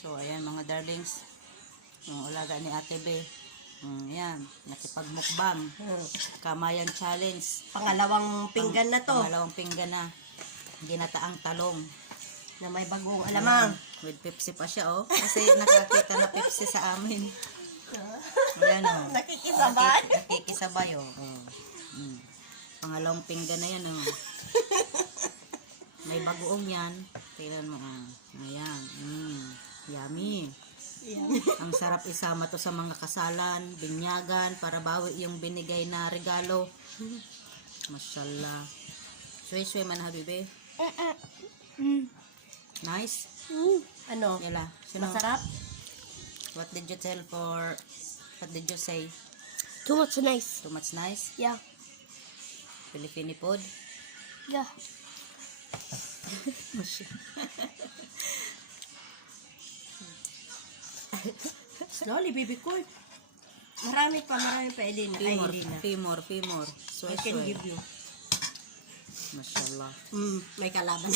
So, ayan mga darlings. Yung ulaga ni Ate B. Yan. Nakipagmukbang. Kamayang challenge. Pangalawang pinggan na to. Pangalawang pinggan na. Ginataang talong. Na may bagong alamang. With Pepsi pa siya, oh. Kasi nakakita na Pepsi sa amin. Ayan, oh. Nakikisabay. Nakikisabay, oh. Pangalawang pinggan na yan, oh. May bagoong yan. Tingnan mo, ah. Ayan. Yummy. Ang sarap isama to sa mga kasalan, binyagan, para bawi yung binigay na regalo. Mashallah. Suy-suy man, habibi. Nice. Ano? Yala. Sino? Masarap? What did you say? Too much nice. Too much nice? Yeah. Filipino food? Yeah. Slowly, baby ko. Marami pa, Elena. Ay, Elena. Femur. I can give you. Mashallah. May kalaban.